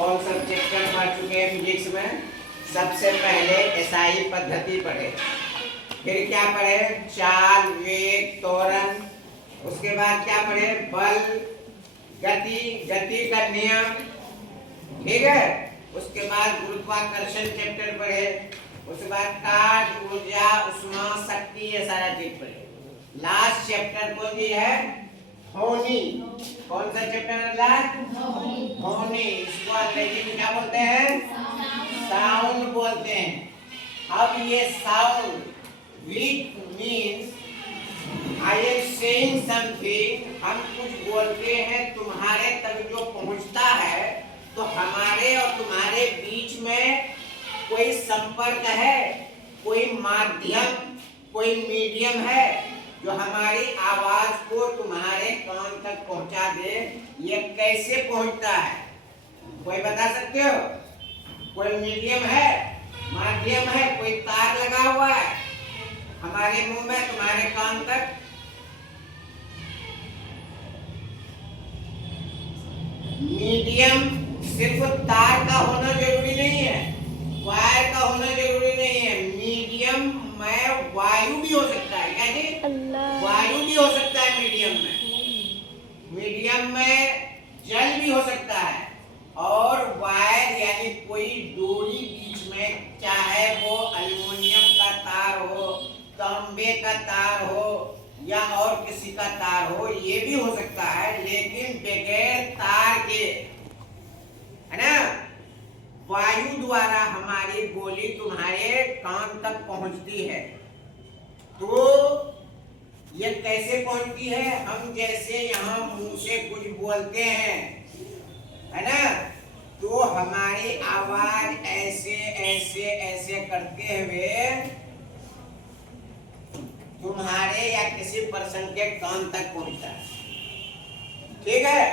कौन सा चैप्टर पढ़ चुके हैं फिजिक्स में? सबसे पहले एसआई पद्धति पढ़े, फिर क्या पढ़े? चाल, वेग, त्वरण। उसके बाद क्या पढ़े? बल, गति का नियम। ठीक है। उसके बाद गुरुत्वाकर्षण चैप्टर पढ़े। उसके बाद कार्य, ऊर्जा, उष्मा, शक्ति, ये सारा चीज पढ़े। लास्ट चैप्टर कौन सी है? ध्वनि। कौन सा चैप्टर है लास्ट? ध्वनि। इसको अंग्रेजी में क्या बोलते हैं? साउंड बोलते हैं। अब ये sound which means I am saying something, हम कुछ बोलते हैं तुम्हारे तक जो पहुंचता है, तो हमारे और तुम्हारे बीच में कोई संपर्क है, कोई माध्यम, कोई मीडियम है जो हमारी आवाज को तुम्हारे कान तक पहुंचा दे। ये कैसे पहुंचता है? कोई बता सकते हो? कोई मीडियम है, माध्यम है, कोई तार लगा हुआ है हमारे मुंह में तुम्हारे कान तक? मीडियम सिर्फ तार का होना जरूरी नहीं है, वायर का होना जरूरी नहीं है। मीडियम में वायु भी हो सकता है। क्या जी? वायु भी हो सकता है मीडियम में। मीडियम में जल भी हो सकता है, और वायर यानी कोई डोरी बीच में, चाहे वो एल्युमिनियम का तार हो, तांबे का तार हो, या और किसी का तार हो, ये भी हो सकता है। लेकिन बगैर तार के, है ना, वायु द्वारा हमारी बोली तुम्हारे कान तक पहुंचती है। तो ये कैसे पहुंचती है? हम जैसे यहाँ मुंह से कुछ बोलते हैं, है ना, तो हमारी आवाज ऐसे ऐसे ऐसे करते हुए तुम्हारे या किसी पर्सन के कान तक पहुंचता है। ठीक है।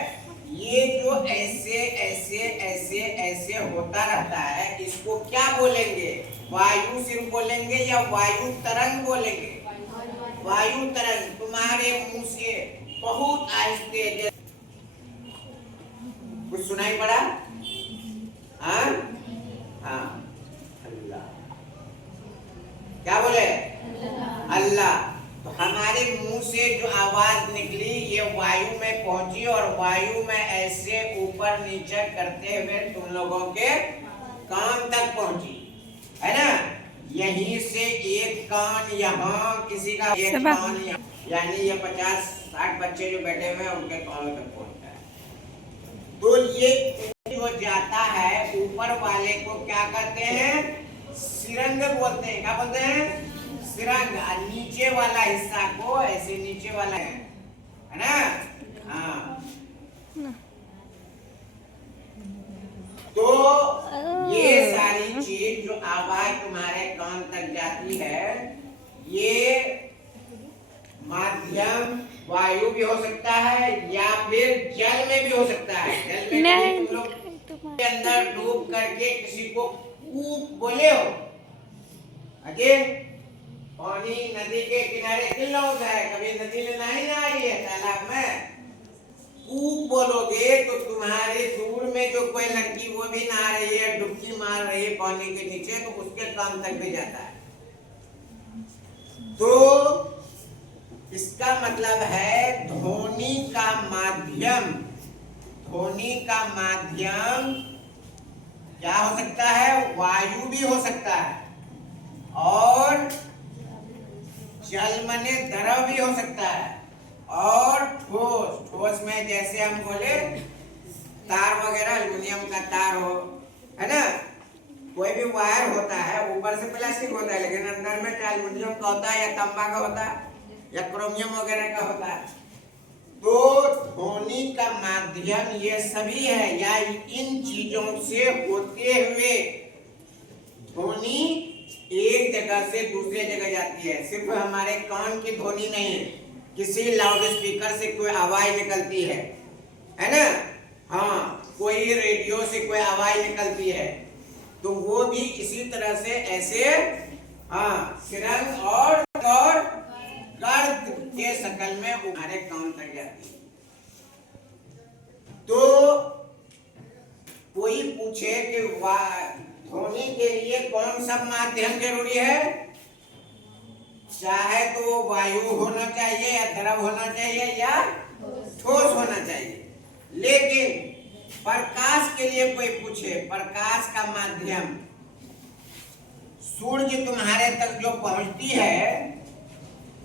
ये जो ऐसे ऐसे ऐसे ऐसे होता रहता है, इसको क्या बोलेंगे? वायु सिर्फ बोलेंगे या वायु तरंग बोलेंगे? वायु तरंग। तुम्हारे मुंह से बहुत आहिस्ते, कुछ सुनाई पड़ा? हाँ हाँ, अल्लाह। क्या बोले? अल्लाह। तो हमारे मुंह से जो आवाज निकली, ये वायु में पहुंची, और वायु में ऐसे ऊपर नीचे करते हुए तुम लोगों के कान तक पहुंची, है ना। यहीं से एक कान यहाँ, किसी का एक कान यहाँ, यानी ये 50-60 बच्चे जो बैठे हुए हैं उनके कानों तक पहुंचता है। तो ये जो जाता है ऊपर वाले को क्या कहते हैं? सिरंग बोलते हैं। क्या बोलते हैं? सिरंग। नीचे वाला हिस्सा को ऐसे, नीचे वाला है ना। हाँ, तो ये सारी चीज जो आवाज तुम्हारे कान तक जाती है, ये माध्यम वायु भी हो सकता है, या फिर जल में भी हो सकता है। जल में तुम लोग के अंदर डूब करके किसी को कूप बोले हो? अजय, पानी नदी के किनारे कितना होता है? कभी नदी में नहीं आई है, तालाब में। कूप बोलोगे तो तुम्हारे दूर में जो कोई लड़की वो भी नहा रही है, डुबकी मार रही है पानी के नीचे, तो उसके कान तक भी जाता है। तो इसका मतलब है ध्वनि का माध्यम, ध्वनि का माध्यम क्या हो सकता है? वायु भी हो सकता है, और जल मने द्रव भी हो सकता है, और ठोस। ठोस में जैसे हम बोले तार वगैरह, एल्युमिनियम का तार हो, है ना। कोई भी वायर होता है, ऊपर से प्लास्टिक होता है, लेकिन अंदर में एल्युमिनियम का होता है, या तांबा का होता है, या क्रोमियम वगैरह का होता है। तो ध्वनि का माध्यम ये सभी है, या इन चीजों से होते हुए ध्वनि एक जगह से दूसरे जगह जाती है। सिर्फ हमारे कान की ध्वनि नहीं है, किसी लाउड स्पीकर से कोई आवाज निकलती है ना। हाँ, कोई रेडियो से कोई आवाज निकलती है, तो वो भी इसी तरह से ऐसे, हाँ, सिरंग और गर्द के शकल में हमारे कान तक जाती है। तो कोई पूछे कि ध्वनि के लिए कौन सा माध्यम जरूरी है, चाहे तो वो वायु होना चाहिए या द्रव होना चाहिए या ठोस होना चाहिए, लेकिन प्रकाश के लिए कोई पूछे प्रकाश का माध्यम, सूर्य तुम्हारे तक जो पहुंचती है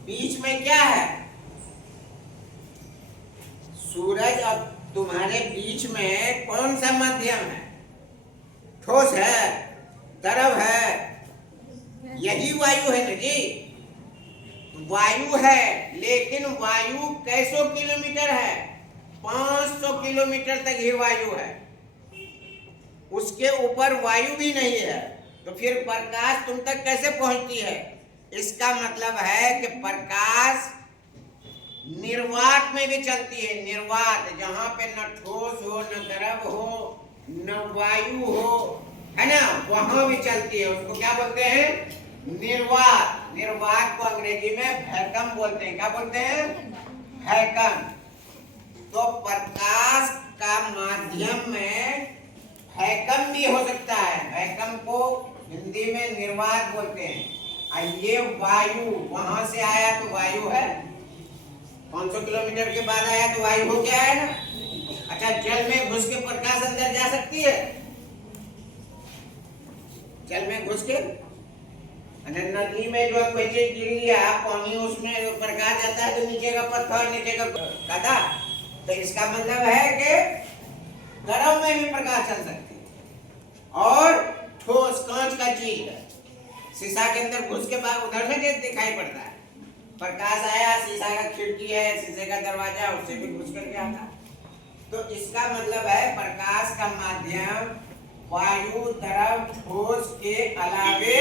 बीच में क्या है, सूरज और तुम्हारे बीच में कौन सा माध्यम है, ठोस है, द्रव है, यही वायु है ना जी। वायु है, लेकिन वायु कैसो किलोमीटर है, 500 किलोमीटर तक ही वायु है, उसके ऊपर वायु भी नहीं है, तो फिर प्रकाश तुम तक कैसे पहुंचती है। इसका मतलब है कि प्रकाश निर्वात में भी चलती है, निर्वात जहां पे न ठोस हो न द्रव हो न वायु हो, है ना, वहां भी चलती है, उसको क्या बोलते हैं, निर्वात। निर्वात को अंग्रेजी में वैक्यूम बोलते हैं, क्या बोलते हैं, वैक्यूम। तो प्रकाश का माध्यम में वैक्यूम भी हो सकता है, वैक्यूम को हिंदी में निर्वात बोलते हैं। और ये वायु वहां से आया तो वायु है, 500 किलोमीटर के बाद आया तो वायु हो गया है ना। अच्छा, जल में घुस के प्रकाश अंदर जा सकती है, जल में घुस के, नदी में जो कोई चीज गिर गया पानी, उसमें प्रकाश जाता है तो नीचे का पत्थर, नीचे का गदा, तो इसका मतलब है कि द्रव में भी प्रकाश चल सकती है। और ठोस कांच का चीज है, शीशा के अंदर घुस के बाद उधर से दिखाई पड़ता है, प्रकाश आया, शीशा का खिड़की है, शीशे का दरवाजा, उससे भी घुस करके आता। तो इसका मतलब है प्रकाश का माध्यम वायु, द्रव, ठोस के अलावे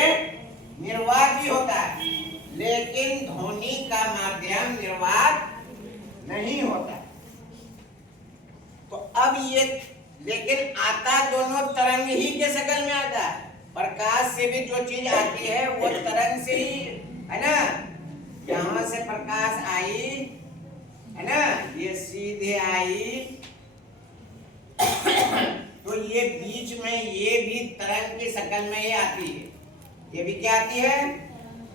निर्वात भी होता है, लेकिन ध्वनि का माध्यम निर्वात नहीं होता। तो अब ये, लेकिन आता दोनों तरंग ही के शकल में आता है, प्रकाश से भी जो चीज आती है वो तरंग से ही, है ना। यहां से प्रकाश आई, है ना, ये सीधे आई तो ये बीच में ये भी तरंग की शक्ल में ही आती है, ये भी क्या आती है,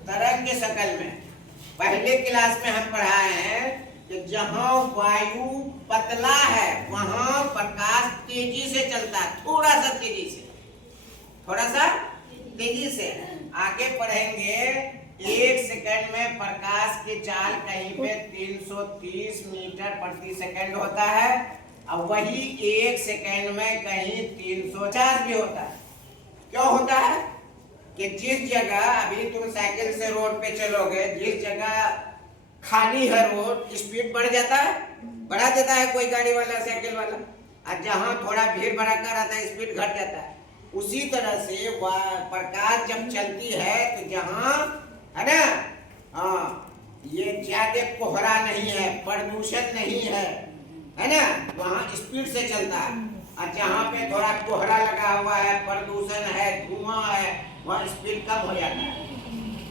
तरंग की शक्ल में। पहले क्लास में हम पढ़ाए हैं कि जहां वायु पतला है वहां प्रकाश तेजी से चलता है, थोड़ा सा तेजी से, थोड़ा सा तेजी से। आगे पढ़ेंगे 1 सेकंड में प्रकाश की चाल कहीं पे 330 मीटर प्रति सेकंड होता है, और वही 1 सेकंड में कहीं 350 भी होता है। क्यों होता है कि जिस जगह अभी तुम साइकिल से रोड पे चलोगे, जिस जगह खाली है रोड, स्पीड बढ़ जाता है, बढ़ा देता है कोई गाड़ी वाला, साइकिल वाला, और जहां थोड़ा भीड़ भड़का रहता है स्पीड घट जाता है। उसी तरह से प्रकाश जब चलती है तो जहां, है ना, हाँ, ये ज्यादा कोहरा नहीं है, प्रदूषण नहीं है ना, वहां स्पीड से चलता है। और जहाँ पे थोड़ा कोहरा लगा हुआ है, प्रदूषण है, धुआं है, वहाँ स्पीड कम हो जाता है।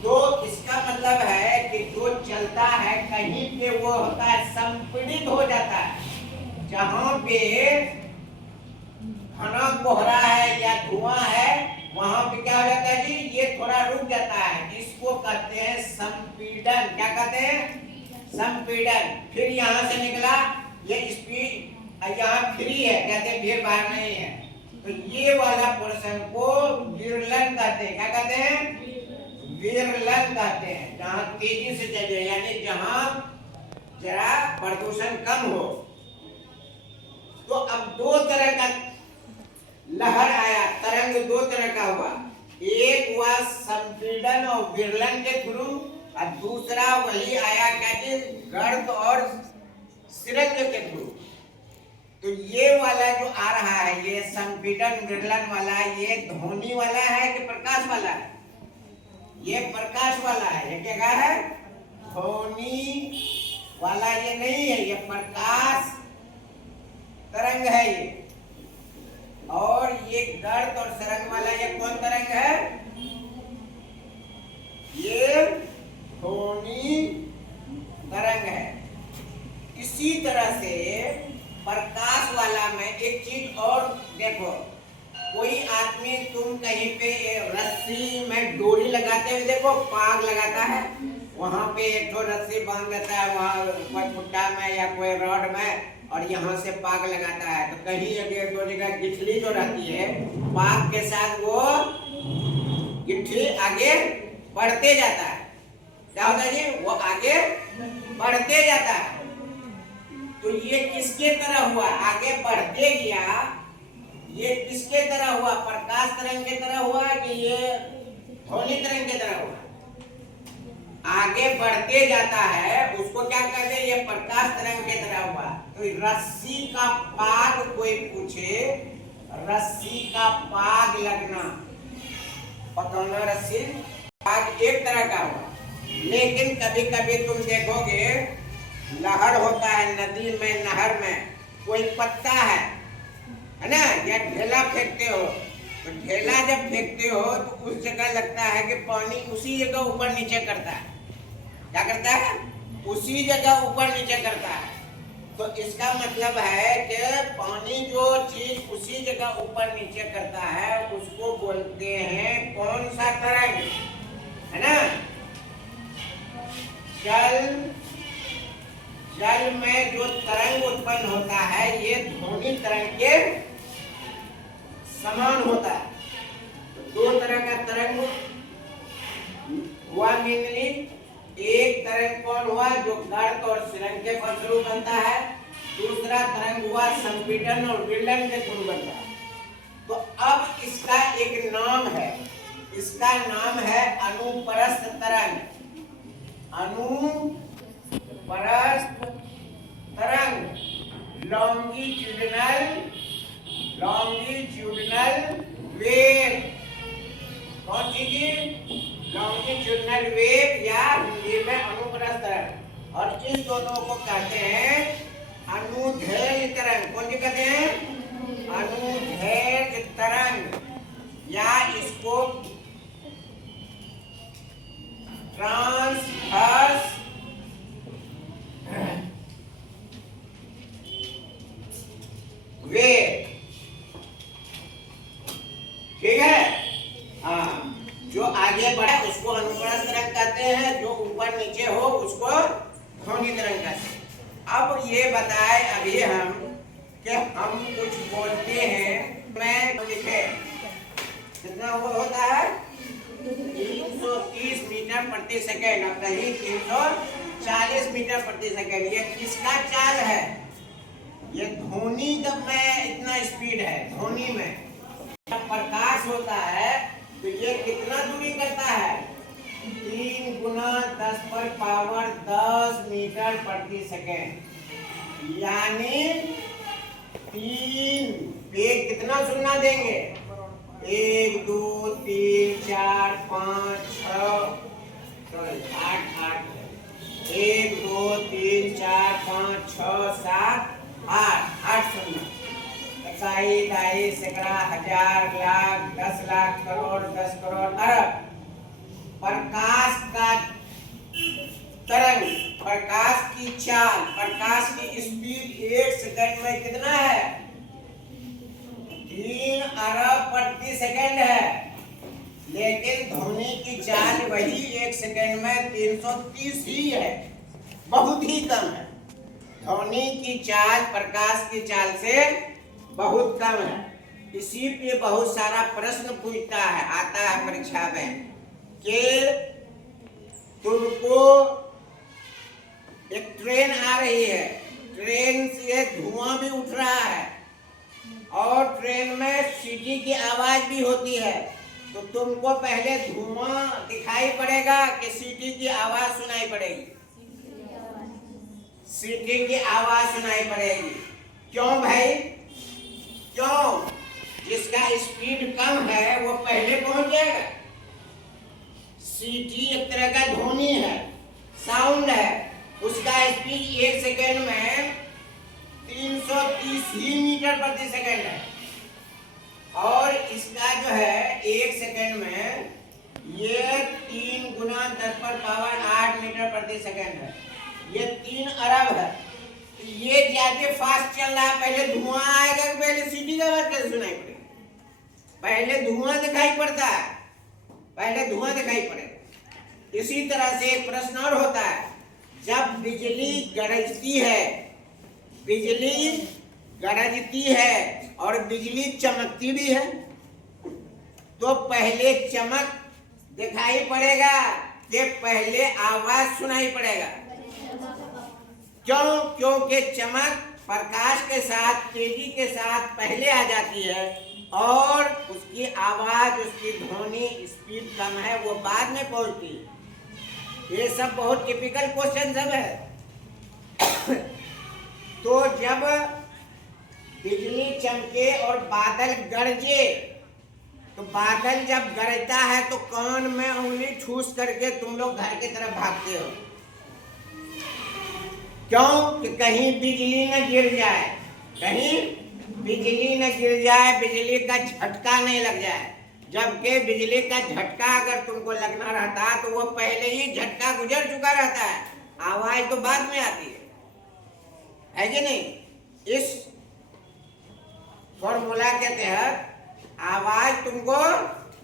तो इसका मतलब है कि जो चलता है कहीं पे वो होता है संपीड़ित हो जाता है। जहाँ पे घना कोहरा है या धुआं है वहां पे क्या हो जाता है जी, ये थोड़ा रुक जाता है, इसको कहते हैं संपीड़न। क्या कहते हैं, संपीड़न। फिर यहाँ से निकला ये स्पीड, यहाँ फ्री है, कहते हैं भीड़ भाड़ नहीं है, तो ये वाला पोर्शन को विरलन कहते हैं। क्या कहते हैं, विरलन कहते हैं। जहाँ तेजी से चले, यानी जहाँ जरा प्रदूषण कम हो। तो अब दो तरह का लहर आया, तरंग दो तरह का हुआ, एक हुआ संपीड़न और विरलन के थ्रू, और दूसरा वही आया क्या, गर्द और सिरंग के थ्रू। तो ये वाला जो आ रहा है, ये संपीड़न विरलन वाला, ये ध्वनि वाला है कि प्रकाश वाला है, ये प्रकाश वाला है। ये क्या है, ध्वनि वाला ये नहीं है, ये प्रकाश तरंग है ये। और ये गर्द और सरंग वाला ये कौन तरंग है, ये ध्वनि तरंग है। इसी तरह से प्रकाश वाला में एक चीज और देखो, कोई आदमी तुम कहीं पे रस्सी में डोरी लगाते हुए देखो, पाग लगाता है, वहां पे एक तो रस्सी बांध देता है वहां कोई खुट्टा में या कोई रॉड में, और यहाँ से पाग लगाता है। तो कहीं अगर दो जगह गिठली जो रहती है, पाग के साथ वो गिठली आगे बढ़ते जाता है। क्या होता है जी? वो आगे बढ़ते जाता है। तो ये किसके तरह हुआ? आगे बढ़ते गया। ये किसके तरह हुआ? प्रकाश तरंग के तरह हुआ कि ये ध्वनि तरंग के तरह हुआ? आगे बढ़ते जाता है, उसको क्या कहते हैं? ये प्रकाश तरंग के तरह हुआ। तो रस्सी का पाग, कोई पूछे रस्सी का पाग लगना, पकड़ना, रस्सी पाग एक तरह का हुआ। लेकिन कभी कभी तुम देखोगे लहर होता है नदी में, नहर में कोई पत्ता है ना, या ढेला फेंकते हो, तो ढेला जब फेंकते हो तो उस जगह लगता है कि पानी उसी जगह ऊपर नीचे करता है। क्या करता है? उसी जगह ऊपर नीचे करता है। तो इसका मतलब है कि पानी जो चीज उसी जगह ऊपर नीचे करता है उसको बोलते हैं कौन सा तरंग, है ना? जल में जो तरंग उत्पन्न होता है ये ध्वनि तरंग के समान होता है। तो दो तरह का तरंग हुआ मेनली। एक तरंग कौन हुआ? जो गर्त और सुरंग के फलस्वरूप बनता है। दूसरा तरंग हुआ संपीड़न और विलयन के थ्रू बनता है। तो अब इसका एक नाम है, इसका नाम है अनुप्रस्थ तरंग। अनुप्रस्थ तरंग, लॉन्गिट्यूडिनल वेव। कौन चीज? लॉन्गिट्यूडिनल वेव या हिंदी में अनुप्रस्थ तरंग। और इस दोनों को कहते हैं अनुदैर्घ्य तरंग। कौन सी कहते हैं? अनुदैर्घ्य तरंग, या इसको ट्रांसवर्स वेव। ठीक है? हाँ, जो आगे बढ़े उसको अनुप्रस्थ तरंग कहते हैं, जो ऊपर नीचे हो उसको ध्वनि तरंग कहते हैं। अब ये बताए अभी हम कि हम कुछ बोलते हैं, मैं लिखे कितना होता है? 330 मीटर प्रति सेकेंड, और कहीं 340 मीटर प्रति सेकेंड। ये किसका चाल है? ये ध्वनि में इतना स्पीड है। ध्वनि में जब प्रकाश होता है तो ये कितना दूरी करता है? 3 गुना 10⁻10 मीटर प्रति सेकेंड, यानी 3 एक कितना सुनना देंगे? 1 2 3 4 5 6 8 1 2 3 4 5 6 7 8 सुनना। इकाई, दाई, सैकड़ा, हजार, लाख, 10 लाख, करोड़, 10 करोड़, अरब। प्रकाश का तरंग, प्रकाश की चाल, प्रकाश की स्पीड 1 सेकंड में कितना है? 3 अरब प्रति सेकंड है। लेकिन ध्वनि की चाल वही 1 सेकंड में 330 ही है, बहुत ही कम है। ध्वनि की चाल प्रकाश की चाल से बहुत कम है। इसी पे बहुत सारा प्रश्न पूछता है, आता है परीक्षा में कि तुमको एक ट्रेन आ रही है, ट्रेन से धुआं भी उठ रहा है और ट्रेन में सीटी की आवाज भी होती है, तो तुमको पहले धुआं दिखाई पड़ेगा कि सीटी की आवाज सुनाई पड़ेगी? सीटी की आवाज सुनाई पड़ेगी। क्यों भाई? क्यों? जिसका स्पीड कम है वो पहले पहुंच जाएगा। सीटी एक तरह का ध्वनि है, साउंड है, उसका स्पीड 1 सेकंड में 330 ही मीटर प्रति सेकंड है, और इसका जो है 1 सेकंड में ये 3 गुना 10⁻8 मीटर प्रति सेकंड है। ये 3 अरब है। ये ज्यादा फास्ट चल रहा है, पहले धुआं आएगा कि पहले सीटी का आवाज कैसे सुनाई पड़ेगी? पहले धुआं दिखाई पड़ता है, पहले धुआं दिखाई पड़ेगा। इसी तरह से एक प्रश्न और होता है, जब बिजली गरजती है, बिजली गरजती है और बिजली चमकती भी है, तो पहले चमक दिखाई पड़ेगा कि पहले आवाज सुनाई पड़ेगा? क्यों? क्योंकि चमक प्रकाश के साथ, तेजी के साथ पहले आ जाती है और उसकी आवाज, उसकी ध्वनि स्पीड कम है, वो बाद में पहुंचती। ये सब बहुत टिपिकल क्वेश्चन सब है। तो जब बिजली चमके और बादल गरजे, तो बादल जब गरजता है तो कान में उंगली ठूस करके तुम लोग घर की तरफ भागते हो। क्यों? कि कहीं बिजली न गिर जाए, कहीं बिजली न गिर जाए, बिजली का झटका नहीं लग जाए। जबकि बिजली का झटका अगर तुमको लगना रहता तो वो पहले ही झटका गुजर चुका रहता है, आवाज तो बाद में आती है कि नहीं? इस फॉर्मूला के तहत आवाज तुमको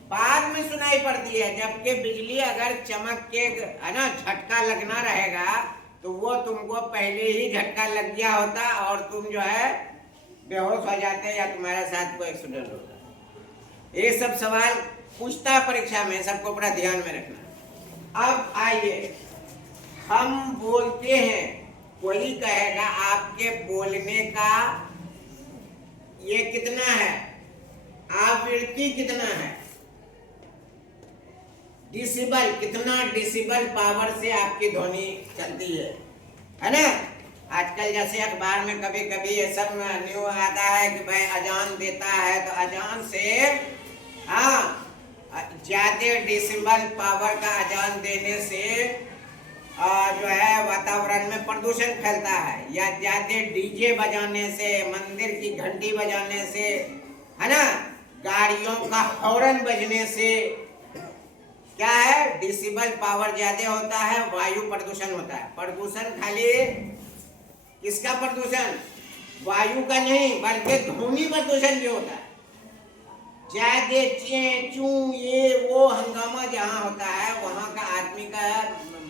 बाद में सुनाई पड़ती है, जबकि बिजली अगर चमक के, है ना, झटका लगना रहेगा तो वो तुमको पहले ही झटका लग गया होता और तुम जो है बेहोश हो जाते या तुम्हारे साथ कोई एक्सीडेंट होता। ये सब सवाल पूछता परीक्षा में, सबको बड़ा ध्यान में रखना। अब आइए, हम बोलते हैं, कोई कहेगा आपके बोलने का ये कितना है, आवृत्ति कितना है, डिसिबल, कितना डिसिबल पावर से आपकी ध्वनि चलती है ना? आजकल जैसे अखबार में कभी कभी ये सब न्यूज आता है कि भाई अजान देता है, तो अजान से, हाँ, ज्यादा डिसिबल पावर का अजान देने से जो है वातावरण में प्रदूषण फैलता है, या ज्यादा डीजे बजाने से, मंदिर की घंटी बजाने से, है ना, गाड़ियों का हॉर्न बजने से क्या है, डिसिबल पावर ज्यादा होता है, वायु प्रदूषण होता है। प्रदूषण खाली किसका प्रदूषण? वायु का नहीं, बल्कि ध्वनि प्रदूषण भी होता है। ज्यादा चे चू ये वो हंगामा जहाँ होता है, वहाँ का आदमी का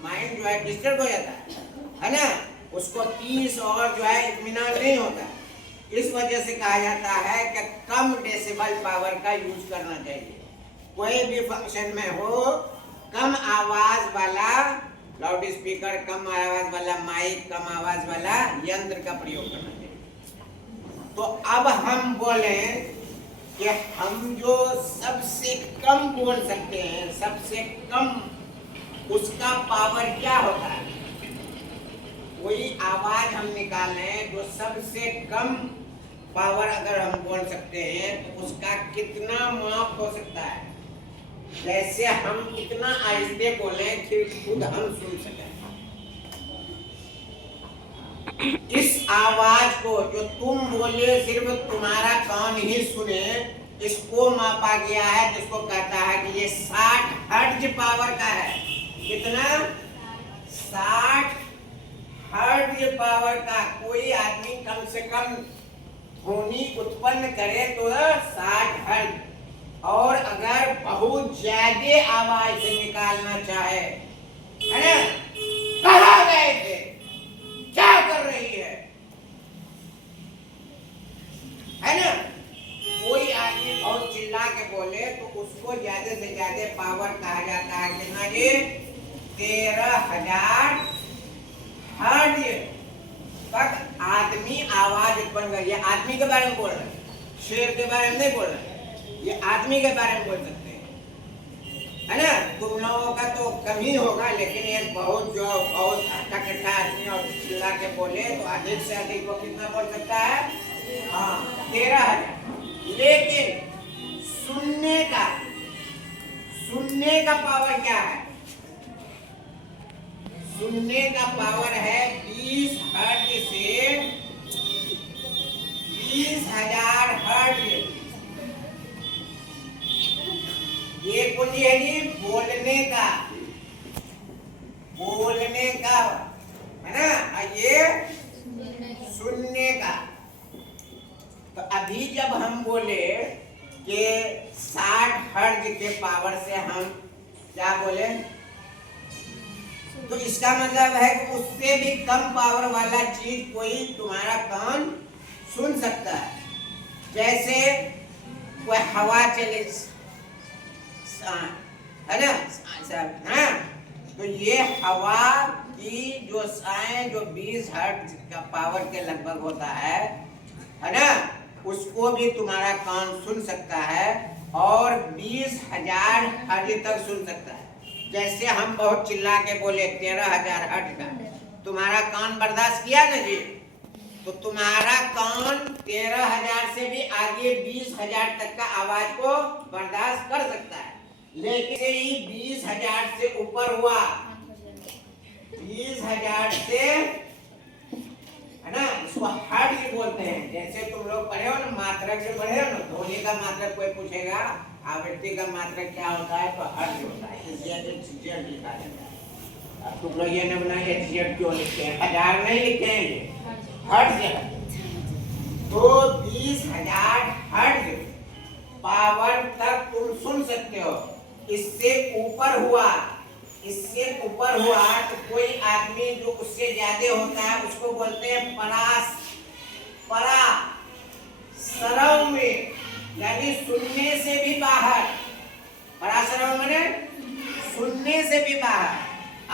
माइंड जो है डिस्टर्ब हो जाता है ना, उसको पीस और जो है इत्मीनान नहीं होता। इस वजह से कहा जाता है कि कम डेसिबल पावर का यूज करना चाहिए। कोई भी फंक्शन में हो, कम आवाज वाला लाउड स्पीकर, कम आवाज वाला माइक, कम आवाज वाला यंत्र का प्रयोग करना चाहिए। तो अब हम बोलें कि हम जो सबसे कम बोल सकते हैं, सबसे कम, उसका पावर क्या होता है? कोई आवाज हम निकालें जो सबसे कम पावर अगर हम बोल सकते हैं तो उसका कितना माप हो सकता है? जैसे हम कितना आहिस्ते बोलें कि खुद हम सुन सकें। इस आवाज को जो तुम बोले सिर्फ तुम्हारा कान ही सुने, इसको मापा गया है, जिसको कहता है कि ये 60 हर्ट्ज पावर का है। कितना? 60 हर्ट्ज पावर का। कोई आदमी कम से कम ध्वनि उत्पन्न करे तो 60 हर्ट्ज, और अगर बहुत ज्यादा आवाज से निकालना चाहे, है ना, कहाँ गए थे, क्या कर रही है ना? कोई आदमी बहुत चिल्ला के बोले तो उसको ज्यादा से ज्यादा पावर कहा जाता है। कितना जी? 13,000 हर्ट्ज तक आदमी आवाज उत्पन्न कर। ये आदमी के बारे में बोल रहे हैं, शेर के बारे में नहीं बोल रहे, ये आदमी के बारे में बोल सकते हैं, है ना? तुम लोगों का तो कम ही होगा, लेकिन एक बहुत जो बहुत हट्टा आदमी और चिल्ला के बोले तो अधिक से अधिक वो कितना बोल सकता है? हाँ, 13,000। लेकिन सुनने का पावर क्या है? सुनने का पावर है 20 हर्ट्ज से 20,000 हर्ट्ज। ये कुंजी है जी बोलने का, है ना? ये सुनने का। तो अभी जब हम बोले कि 60 हर्ट्ज के पावर से हम क्या बोले, तो इसका मतलब है कि उससे भी कम पावर वाला चीज कोई तुम्हारा कान सुन सकता है। जैसे कोई हवा चले, है ना, हाँ, तो ये हवा की जो साए जो 20 हर्ट्ज का पावर के लगभग होता है ना, उसको भी तुम्हारा कान सुन सकता है और 20,000 हर्ट्ज तक सुन सकता है। जैसे हम बहुत चिल्ला के बोले 13,000 हर्ट्ज का, तुम्हारा कान बर्दाश्त किया ना जी, तो तुम्हारा कान 13,000 से भी आगे 20,000 तक का आवाज को बर्दाश्त कर सकता है। लेकिन ही 20,000 से ऊपर हुआ, 20,000 से, है ना, इसको हर्ट्ज बोलते हैं। जैसे तुम लोग पढ़े हो ना, मात्रक से पढ़े हो ना, ध्वनि का मात्रक कोई पूछेगा, आवृत्ति का मात्रक क्या होता है, तो हर्ट्ज होता है। इसलिए लिखा जाता है। अब तुम लोग ये न बनाइए HZ क्यों लिखते हैं, 1000 नहीं लिखते हैं, ये हर्ट्ज है। तो 20,000 हर्ट्ज पावर तक तुम सुन सकते हो। इससे ऊपर हुआ, इससे ऊपर हुआ तो कोई आदमी जो उससे ज्यादा होता है उसको बोलते हैं पराश्रव्य, यानी सुनने से भी बाहर। पराश्रव्य माने सुनने से भी बाहर।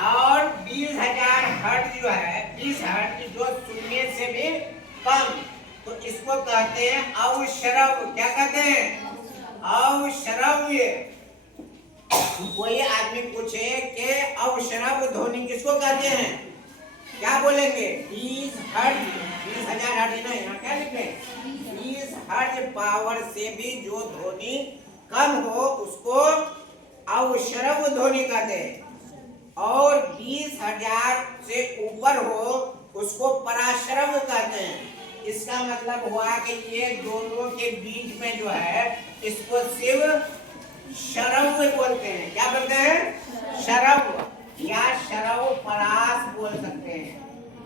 और 20,000 हर्ट्ज जो है, 20 हर्ट्ज जो सुनने से भी कम, तो इसको कहते हैं अवश्रव्य। क्या कहते हैं, अवश्रव्य। कोई आदमी पूछे कि अवश्रव्य ध्वनि किसको कहते हैं, क्या बोलेंगे, 20 हर्ट्ज, 20,000 हर्ट्ज नहीं, यहाँ क्या लिखे, 20 हर्ट्ज पावर से भी जो ध्वनि कम हो उसको अवश्रव्य ध्वनि कहते हैं। और 20,000 से ऊपर हो उसको पराश्रव्य कहते हैं। इसका मतलब हुआ कि ये दोनों के बीच में जो है इसको सिर्फ श्रव्य बोलते हैं। क्या बोलते हैं, श्रव्य या श्रव्य परास बोल सकते हैं।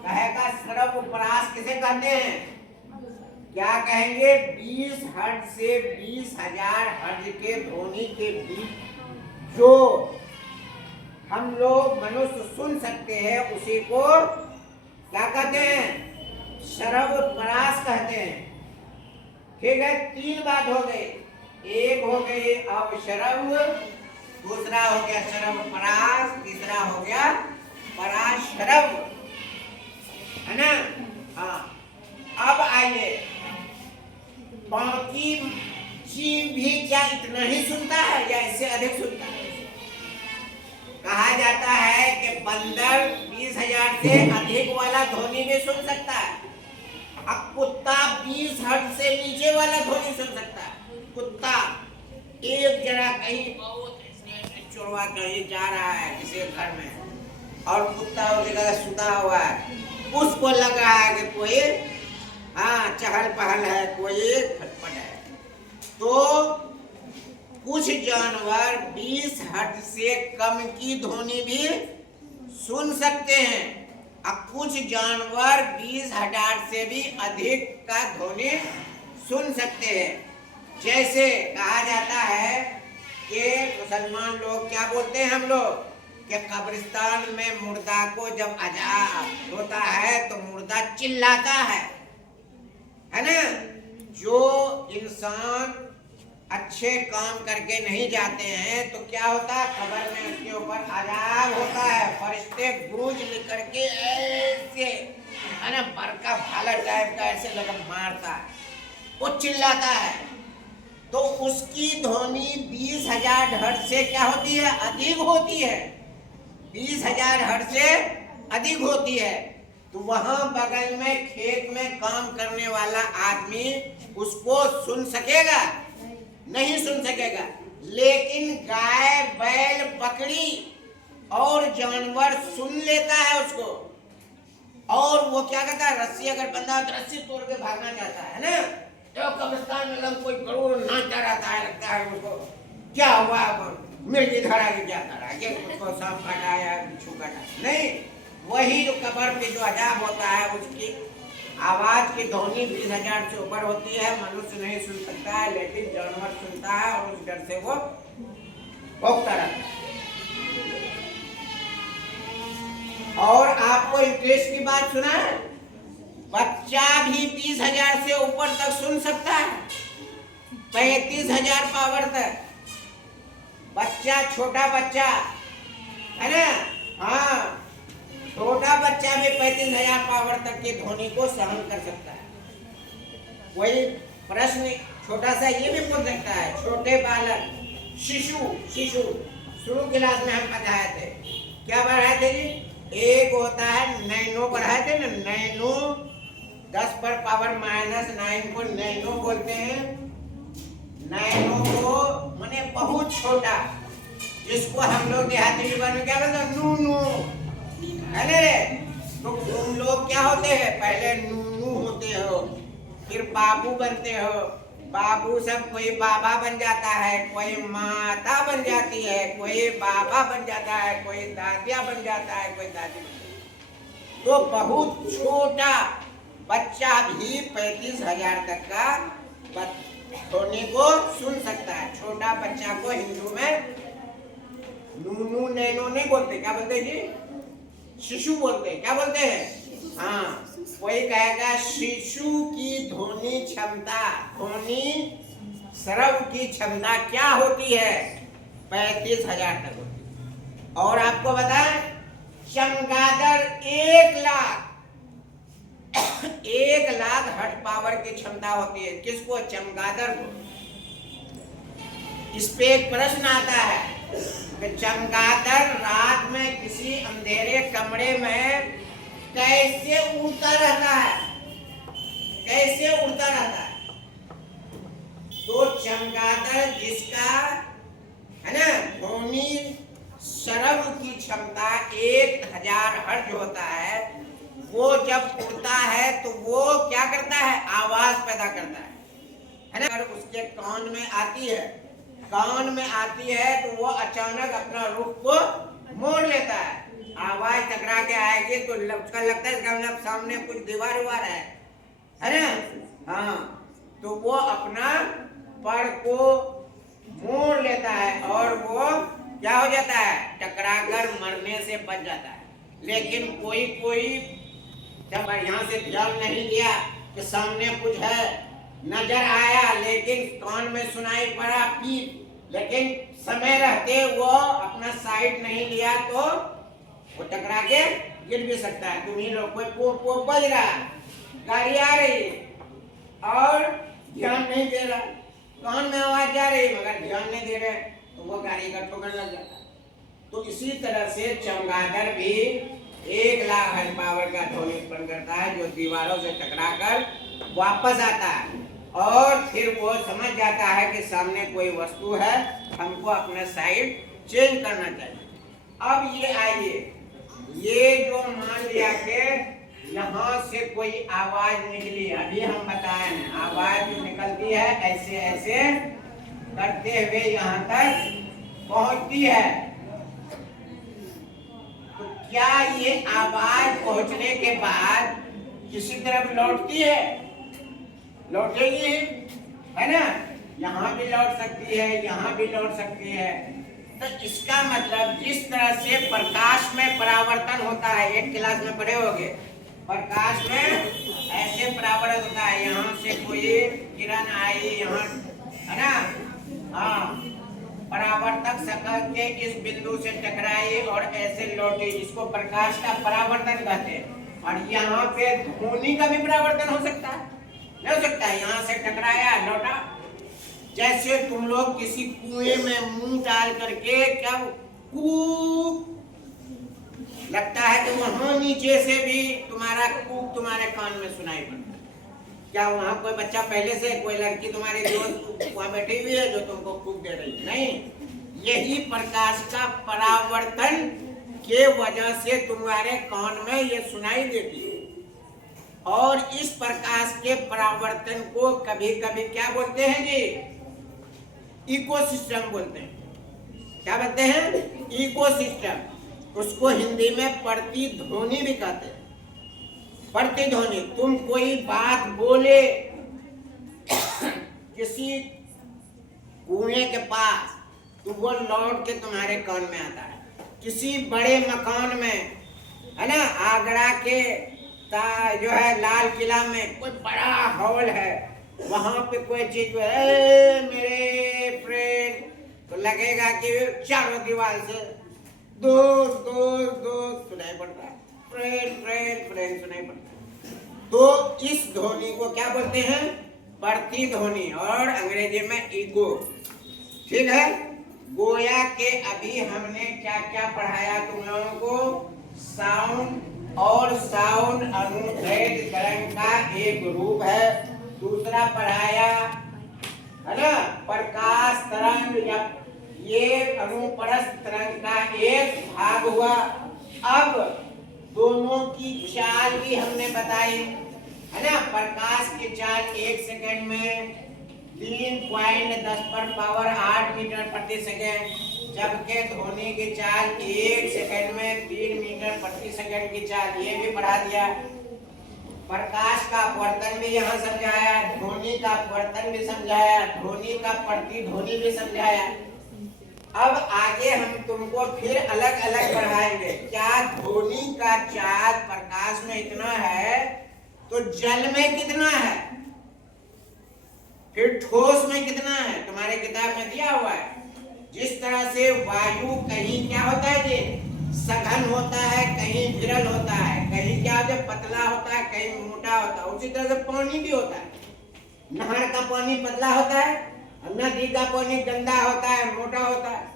कहेगा श्रव्य परास किसे कहते हैं, क्या कहेंगे, 20 हर्ट्ज से 20,000 हर्ट्ज के ध्वनि के बीच जो हम लोग मनुष्य सुन सकते हैं उसी को क्या कहते हैं, श्रव्य परास कहते हैं। ठीक है, 3 बात हो गई। एक हो गई अवश्रव्य, दूसरा हो गया श्रव्य परास, तीसरा हो गया पराश्रव्य, है ना। हाँ, अब आइए, बाकी जीव भी क्या इतना ही सुनता है या इससे अधिक सुनता है। कहा जाता है कि बंदर 20,000 से अधिक वाला ध्वनि भी सुन सकता है। अब कुत्ता 20 हर्ट्ज से नीचे वाला ध्वनि सुन सकता है। कुत्ता एक जरा कहीं बहुत चोरवा कहीं जा रहा है किसी घर में, और कुत्ता वो जगह सुता हुआ है, उसको लग रहा है कि कोई चहल पहल है, कोई खटपट है। तो कुछ जानवर 20 हर्ट्ज से कम की ध्वनि भी सुन सकते हैं, और कुछ जानवर 20,000 से भी अधिक का ध्वनि सुन सकते हैं। जैसे कहा जाता है कि मुसलमान लोग क्या बोलते हैं, हम लोग कि कब्रिस्तान में मुर्दा को जब अज़ाब होता है तो मुर्दा चिल्लाता है ना। जो इंसान अच्छे काम करके नहीं जाते हैं तो क्या होता है, कब्र में उसके ऊपर अज़ाब होता है, फरिश्ते गुरूज लेकर के ऐसे, है ना, बरका भाला टाइप का ऐसे लगा मारता है, वो चिल्लाता है। तो उसकी ध्वनि 20,000 हर्ट्ज से क्या होती है, अधिक होती है। 20,000 हर्ट्ज से अधिक होती है। तो वहां बगल में खेत में काम करने वाला आदमी उसको सुन सकेगा, नहीं सुन सकेगा। लेकिन गाय, बैल, बकरी और जानवर सुन लेता है उसको, और वो क्या करता है, रस्सी अगर बंधा तो रस्सी तोड़ के भागना चाहता है ना। तो कब्रिस्तान में लग कोई करोड़ नाचता रहता है, लगता है उसको क्या हुआ, मिर्गी धरा के क्या करा, ये उसको सांप काटा या बिच्छू काटा, नहीं, वही जो कब्र पे जो अजाब होता है उसकी आवाज की ध्वनि 20,000 से ऊपर होती है, मनुष्य नहीं सुन सकता है, लेकिन जानवर सुनता है और उस डर से वो भौंकता रहता है। और आपको इंटरेस्ट की बात सुना है, बच्चा भी 30,000 से ऊपर तक सुन सकता है, 35,000 पावर तक। बच्चा, छोटा बच्चा है ना, हाँ, छोटा बच्चा भी 35,000 पावर तक की ध्वनि को सहन कर सकता है। वही प्रश्न छोटा सा ये भी पूछ सकता है, छोटे बालक, शिशु शुरू क्लास में हम पढ़ाए थे, क्या पढ़ाए थे जी? एक होता है नैनो, पढ़ाए थे ना, नैनो, 10 पर पावर -9 को नैनो बोलते हैं। नैनो को माने बहुत छोटा, जिसको हम लोग देहाती जीवन में क्या बोलते हैं, नूनू, है रे। तो तुम लोग क्या होते हैं, पहले नूनू होते हो, फिर बाबू बनते हो। बाबू सब, कोई बाबा बन जाता है, कोई माता बन जाती है, कोई बाबा बन जाता है, कोई दादिया बन जाता है, कोई दादी बन जाती है। तो बहुत छोटा बच्चा भी 35,000 तक का ध्वनि को सुन सकता है। छोटा बच्चा को हिंदू में नूनू नैनो नहीं बोलते, क्या बोलते हैं जी? शिशु बोलते हैं। क्या बोलते हैं? हाँ, कोई कहेगा शिशु की ध्वनि क्षमता, ध्वनि श्रव की क्षमता क्या होती है? 35,000 तक होती है। और आपको बताएं, चमगादड़ 1,00,000 हर्ट्ज पावर की क्षमता होती है। किसको? चमगादड़ को। इस पे एक प्रश्न आता है कि चमगादड़ रात में किसी अंधेरे कमरे में कैसे उड़ता रहता है? कैसे उड़ता रहता है? तो चमगादड़ जिसका है ना ध्वनि श्रव की क्षमता 1,000 हर्ट्ज होता है, वो जब उड़ता है तो वो क्या करता है? आवाज पैदा करता है ना। अगर उसके कान में आती है तो वो अचानक अपना रुख को मोड़ लेता है। आवाज टकरा के आएगी तो उसका लगता है मतलब सामने कुछ दीवार है ना, हाँ, तो वो अपना पर को मोड़ लेता है और वो क्या हो जाता है? टकराकर मरने से बच जाता है। लेकिन कोई जब यहाँ से ध्यान नहीं दिया कि सामने कुछ है, नजर आया लेकिन कान में सुनाई पड़ा पीप, लेकिन समय रहते वो अपना साइड नहीं लिया तो वो टकरा के गिर भी सकता है। तुम ही लोग, कोई पोप बज रहा, गाड़ी आ रही और ध्यान नहीं दे रहा, कान में आवाज जा रही मगर ध्यान नहीं दे रहे, तो वो गाड़ी का ठोकर लग जाता है। तो इसी तरह से चमगादड़ भी 1,00,000 हर्ट्ज पावर का ध्वनि उत्पन्न करता है, जो दीवारों से टकराकर वापस आता है और फिर वो समझ जाता है कि सामने कोई वस्तु है, हमको अपना साइड चेंज करना चाहिए। अब ये आइए, ये जो मान लिया कि यहाँ से कोई आवाज निकली, अभी हम बताए हैं, आवाज जो निकलती है ऐसे ऐसे करते हुए यहाँ तक पहुँचती है। तो क्या ये आवाज पहुँचने के बाद किसी तरफ लौटती है? लौटेगी, है ना, यहाँ भी लौट सकती है, यहाँ भी लौट सकती है। तो इसका मतलब जिस तरह से प्रकाश में परावर्तन होता है, 8 क्लास में पढ़े होंगे, प्रकाश में ऐसे परावर्तन होता है, यहाँ से कोई किरण आई यहाँ, है ना, हाँ, परावर्तक सतह के इस बिंदु से टकराई और ऐसे लौटी, इसको प्रकाश का परावर्तन कहते हैं। और यहाँ पे ध्वनि का भी परावर्तन हो सकता है, नहीं हो सकता है? यहाँ से टकराया लौटा। जैसे तुम लोग किसी कुएं में मुंह डाल करके क्या कूक लगता है तो वहां नीचे से भी तुम्हारा कूक तुम्हारे कान में सुनाई पड़ता है। क्या वहां कोई बच्चा पहले से, कोई लड़की तुम्हारी दोस्त वहां बैठी हुई है जो तुमको कूक दे रही है? नहीं, यही प्रकाश का परावर्तन के वजह से तुम्हारे कान में ये सुनाई देती है। और इस प्रकाश के परावर्तन को कभी कभी क्या बोलते हैं जी? इकोसिस्टम बोलते हैं। क्या बोलते हैं? इकोसिस्टम। उसको हिंदी में प्रतिध्वनि भी कहते हैं। प्रतिध्वनि, तुम कोई बात बोले किसी कुएं के पास तो वो लौट के तुम्हारे कान में आता है। किसी बड़े मकान में, है ना, आगरा के जो है लाल किला में कोई बड़ा हॉल है, वहां पे कोई चीज मेरे फ्रेंड, तो लगेगा कि चारों दीवार से दोस्त दोस्त दोस्त सुनाई पड़ता है, फ्रेंड फ्रेंड फ्रेंड सुनाई पड़ता है। तो इस ध्वनि को क्या बोलते हैं? प्रतिध्वनि, और अंग्रेजी में इको। ठीक है, गोया के अभी हमने क्या क्या पढ़ाया तुम लोगों को? साउंड, और साउंड अनुदैर्घ्य तरंग का एक रूप है। दूसरा पढ़ाया, है ना, प्रकाश तरंग, या ये अनुप्रस्थ तरंग का एक भाग हुआ। अब दोनों की चाल भी हमने बताई, है ना। प्रकाश की चाल 1 सेकंड में 3.10 मीटर प्रति सेकंड, जबकि ध्वनि की चाल 1 सेकंड में 3 मीटर प्रति सेकंड की चाल, ये भी पढ़ा दिया। प्रकाश का अपवर्तन भी यहाँ समझाया, ध्वनि का अपवर्तन भी समझाया, ध्वनि का प्रतिध्वनि भी समझाया। अब आगे हम तुमको फिर अलग अलग पढ़ाएंगे। क्या ध्वनि का चाल प्रकाश में इतना है तो जल में कितना है, फिर ठोस में कितना है, तुम्हारे किताब में दिया हुआ है। जिस तरह से वायु कहीं क्या होता है जी, सघन होता है, कहीं विरल होता है, कहीं क्या होता है, पतला होता है, कहीं मोटा होता है, उसी तरह से पानी भी होता है। नहर का पानी पतला होता है, नदी का पानी गंदा होता है, मोटा होता है।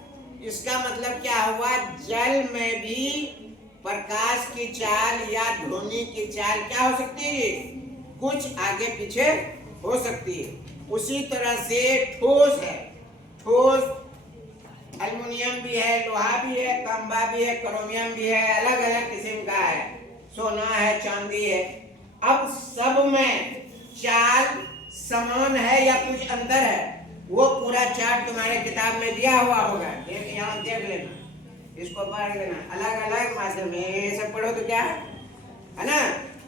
इसका मतलब क्या हुआ? जल में भी प्रकाश की चाल या ध्वनि की चाल क्या हो सकती है? कुछ आगे पीछे हो सकती है। उसी तरह से ठोस है, ठोस एल्युमिनियम भी है, लोहा भी है, तांबा भी है, क्रोमियम भी है, अलग अलग किस्म का है, सोना है, चांदी है। अब सब में चाल समान है या कुछ अंतर है, वो पूरा चार्ट तुम्हारे किताब में दिया हुआ होगा। देख, यहाँ देख लेना, इसको पढ़ लेना, अलग अलग माध्यम में ये सब पढ़ो तो क्या है ना।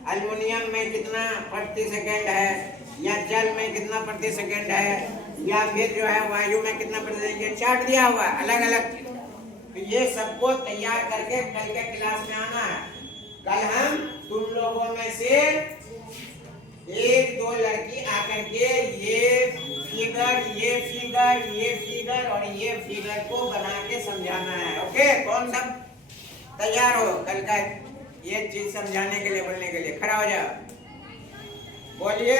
एल्युमिनियम में कितना प्रति सेकंड है, या जल में कितना प्रति सेकंड है, या फिर जो है वायु में कितना प्रति सेकंड, ये चार्ट दिया हुआ है अलग अलग चीज। तो ये सबको तैयार करके कल के क्लास में आना है। कल हम तुम लोगों में से 1-2 लड़की आकर के ये फिगर, ये फिगर, ये फिगर और ये फिगर को बना के समझाना है। ओके, कौन सब तैयार हो कल का ये चीज समझाने के लिए, बोलने के लिए? खड़ा हो जाओ, बोलिए।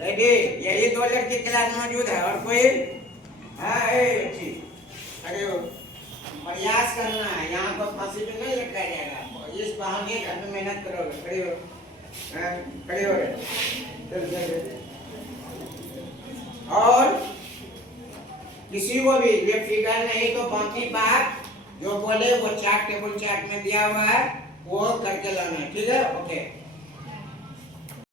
रेडी? यही 2 लड़की क्लास मौजूद है, और कोई? हाँ, बच्ची खड़े हो, प्रयास करना है, यहाँ पर फांसी पे नहीं लटका जाएगा। इस बहाने घर में मेहनत करोगे। खड़े हो, खड़े हो रहे। और किसी को भी ये फिगर नहीं तो बाकी बात जो बोले वो चार्ट, टेबल चार्ट में दिया हुआ है, वो करके लाना है। ठीक है, ओके।